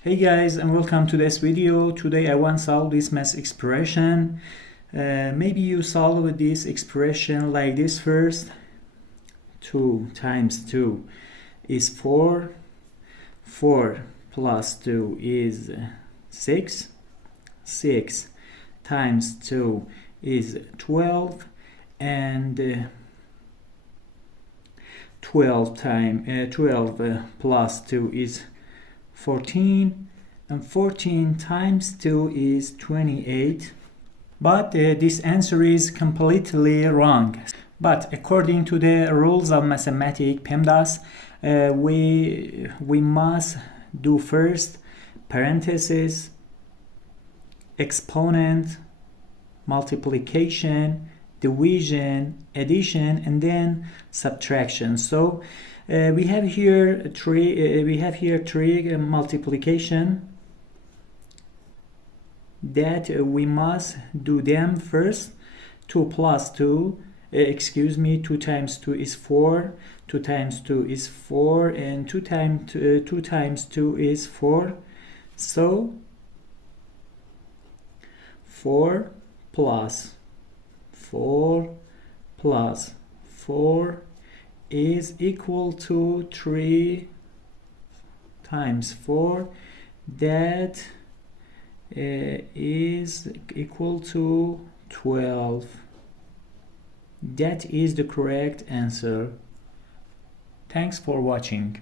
Hey guys, and welcome to this video. Today I want to solve this math expression. Maybe you solve this expression like this first. 2 times 2 is 4. 4 plus 2 is 6. 6 times 2 is 12. And 12 plus 2 is 14, and 14 times 2 is 28. But this answer is completely wrong. But according to the rules of mathematics, PEMDAS, we must do first parentheses, exponent, multiplication, division, addition, and then subtraction. So we have here three multiplication that we must do them first. 2 plus 2, 2 times 2 is 4, 2 times 2 is 4, and 2 times 2 is 4. So 4 plus 4 is equal to 3 times 4. That is equal to 12. That is the correct answer. Thanks for watching.